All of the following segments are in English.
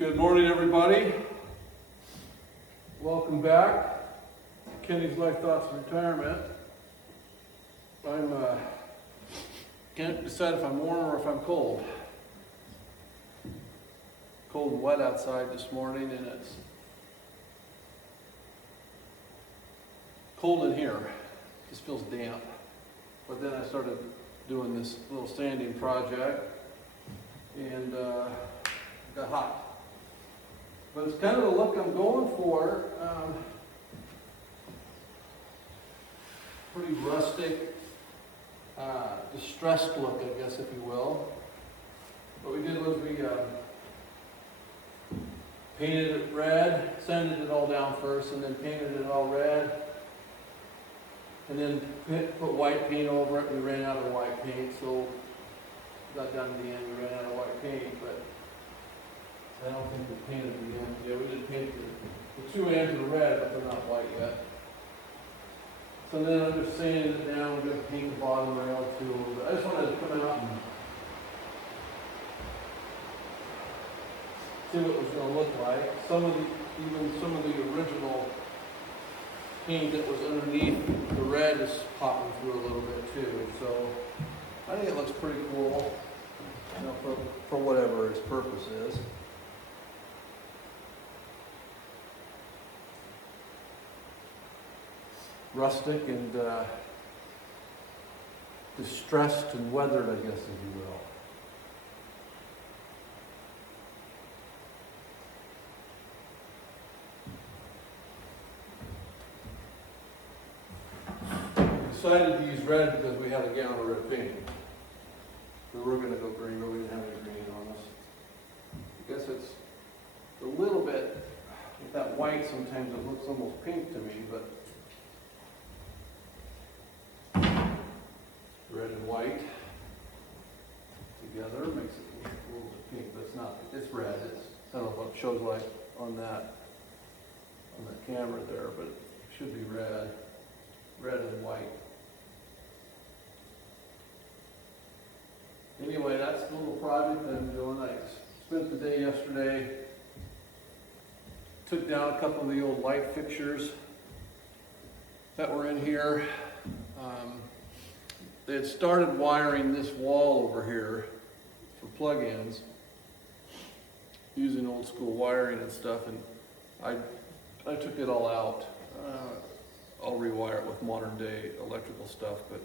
Good morning, everybody. Welcome back to Kenny's Life Thoughts of Retirement. Can't decide if I'm warm or if I'm cold. Cold and wet outside this morning, and it's cold in here. It just feels damp. But then I started doing this little sanding project, and got hot. But it's kind of the look I'm going for. Pretty rustic, distressed look, I guess, if you will. What we did was we painted it red, sanded it all down first, and then painted it all red. And then put white paint over it. We ran out of white paint, so got down to the end, we ran out of white paint, but I don't think we painted the end. Yeah, we did paint the two ends are red, but they're not white yet. So then I'm just sanding it down. We're going to paint the bottom rail too a little bit. I just wanted to come out and see what it was going to look like. Even some of the original paint that was underneath the red is popping through a little bit too. So I think it looks pretty cool, you know, for whatever its purpose is. Rustic and distressed and weathered, I guess, if you will. Decided to use red because we had a gallon of red paint. We were going to go green, but we didn't have any green on us. I guess it's a little bit, with that white sometimes it looks almost pink to me, but red and white together makes it look a little bit pink, but it's not. It's red. It's, I don't know what it shows like on the camera there, but it should be red and white. Anyway, that's the little project that I'm doing. I spent the day yesterday, took down a couple of the old light fixtures that were in here. They had started wiring this wall over here for plug-ins using old school wiring and stuff, and I took it all out. I'll rewire it with modern day electrical stuff, but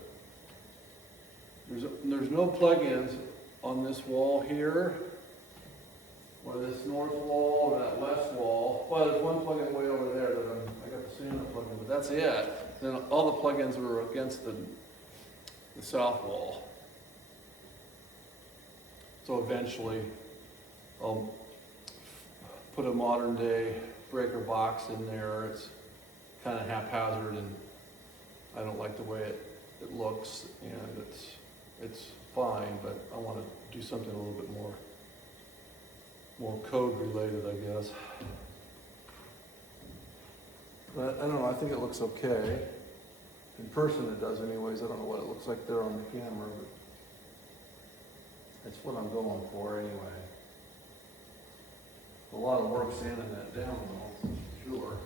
there's no plug-ins on this wall here, or this north wall, or that west wall. Well, there's one plug-in way over there that I got the Santa plug-in, but that's it. Then all the plug-ins were against the south wall. So eventually I'll put a modern day breaker box in there. It's kind of haphazard and I don't like the way it looks, and it's fine, but I want to do something a little bit more code related, I guess. But I don't know, I think it looks okay. In person it does anyways. I don't know what it looks like there on the camera, but that's what I'm going for anyway. A lot of work sanding that down though, sure.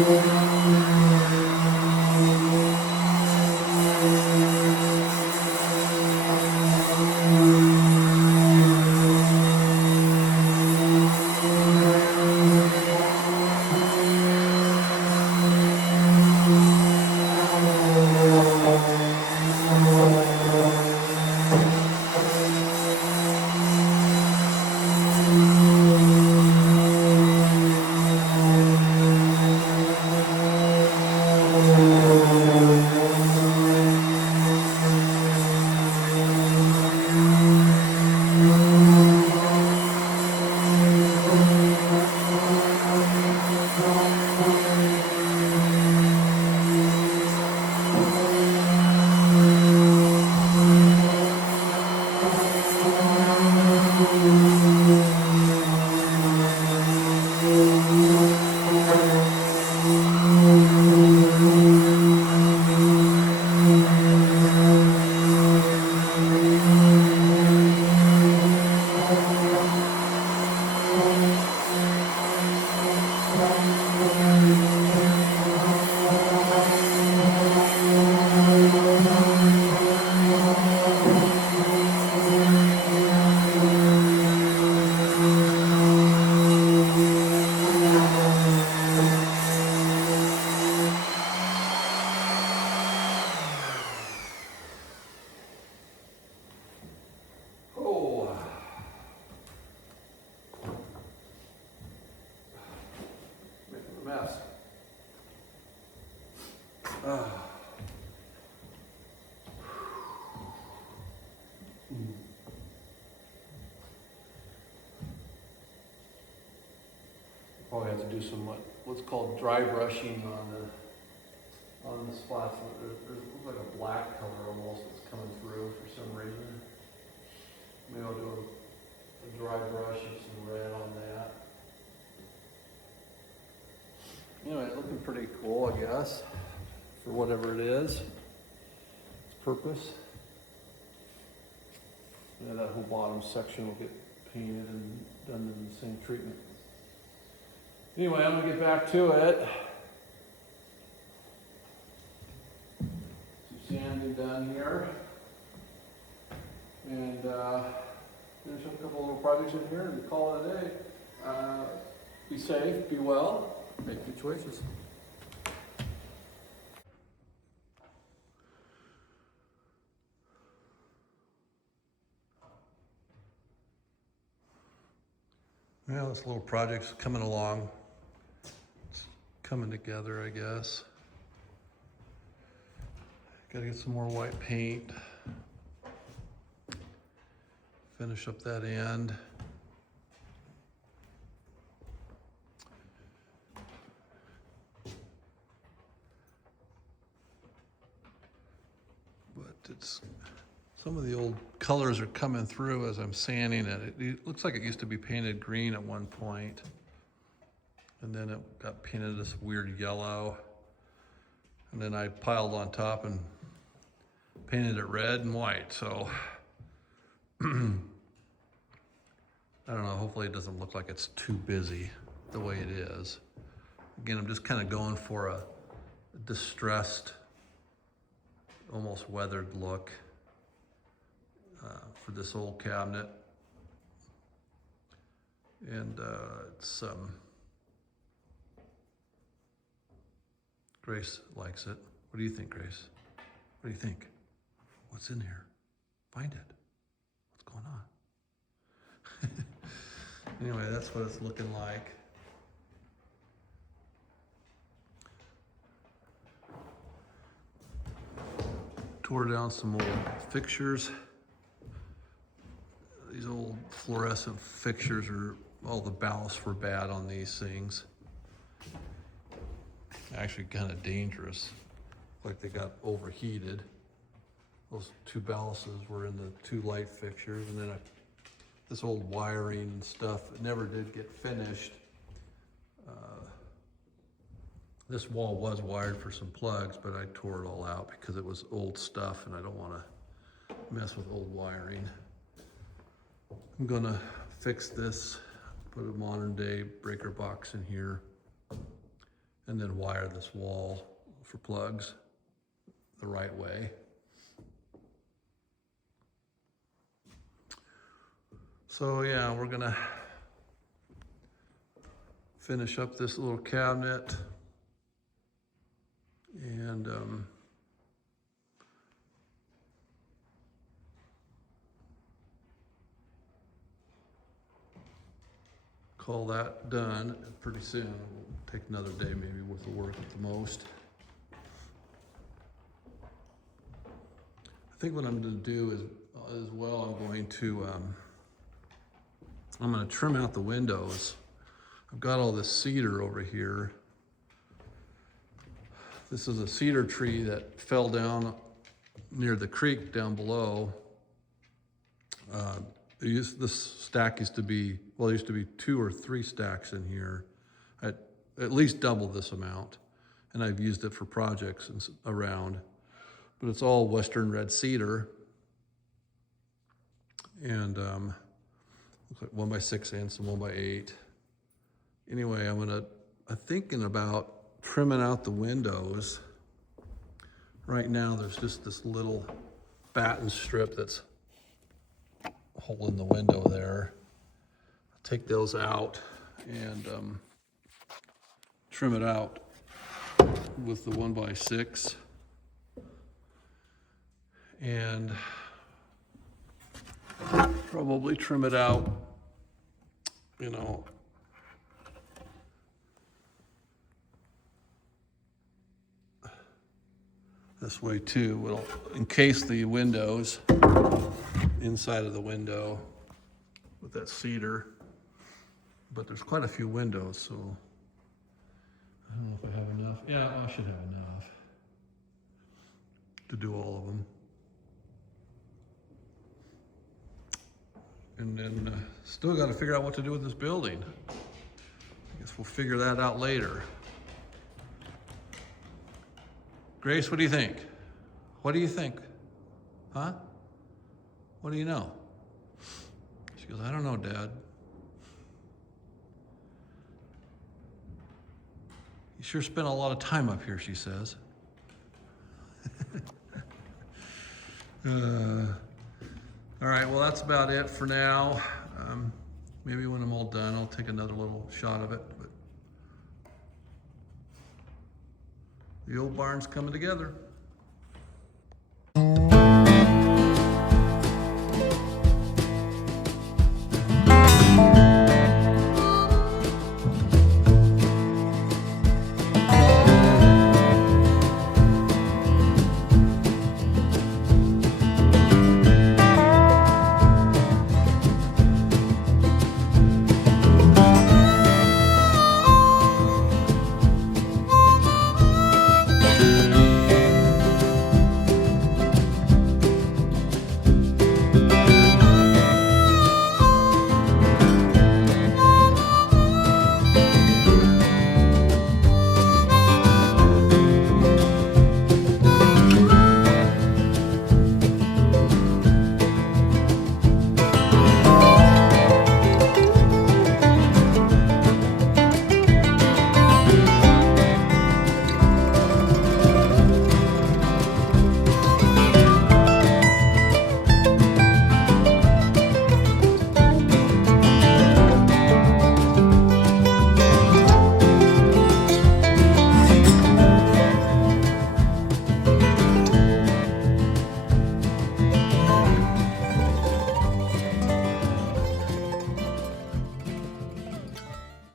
Oh. Making a mess. Probably have to do some what's called dry brushing on the spots. There's looks like a black color almost that's coming through for some reason. Maybe I'll do a dry brush and some red on that. Anyway, it's looking pretty cool, I guess, for whatever it is. Its purpose. Yeah, that whole bottom section will get painted and done in the same treatment. Anyway, I'm gonna get back to it. Some sanding done here. And finish up a couple little projects in here and call it a day. Be safe, be well, make good choices. Well, this little project's coming along. It's coming together, I guess. Gotta get some more white paint. Finish up that end. But it's, some of the old colors are coming through as I'm sanding it. It looks like it used to be painted green at one point, and then it got painted this weird yellow. And then I piled on top and painted it red and white, so I don't know, hopefully it doesn't look like it's too busy the way it is. Again, I'm just kind of going for a distressed, almost weathered look for this old cabinet. And it's, Grace likes it. What do you think, Grace? What do you think? What's in here? Find it. What's going on? Anyway, that's what it's looking like. Tore down some old fixtures. These old fluorescent fixtures are, all the ballasts were bad on these things. Actually kind of dangerous. Like they got overheated. Those two ballasts were in the two light fixtures, and then this old wiring and stuff never did get finished. This wall was wired for some plugs, but I tore it all out because it was old stuff and I don't want to mess with old wiring. I'm gonna fix this, put a modern day breaker box in here, and then wire this wall for plugs the right way. So yeah, we're gonna finish up this little cabinet and call that done pretty soon. It'll take another day maybe worth of work at the most. I think what I'm going to do is as well, I'm going to trim out the windows. I've got all this cedar over here. This is a cedar tree that fell down near the creek down below. This stack used to be, well, there used to be 2 or 3 stacks in here, at least double this amount. And I've used it for projects and around, but it's all Western red cedar. And looks like 1x6 and some 1x8. Anyway, I'm thinking about trimming out the windows. Right now, there's just this little batten strip that's holding the window there. I'll take those out and trim it out with the 1x6. And probably trim it out, you know, this way too. It'll encase the windows, inside of the window with that cedar. But there's quite a few windows, so I don't know if I have enough. Yeah, I should have enough to do all of them. And then still got to figure out what to do with this building. I guess we'll figure that out later. Grace, what do you think? What do you think? Huh? What do you know? She goes, I don't know, Dad. You sure spent a lot of time up here, she says. All right, well, that's about it for now. Maybe when I'm all done, I'll take another little shot of it. But the old barn's coming together.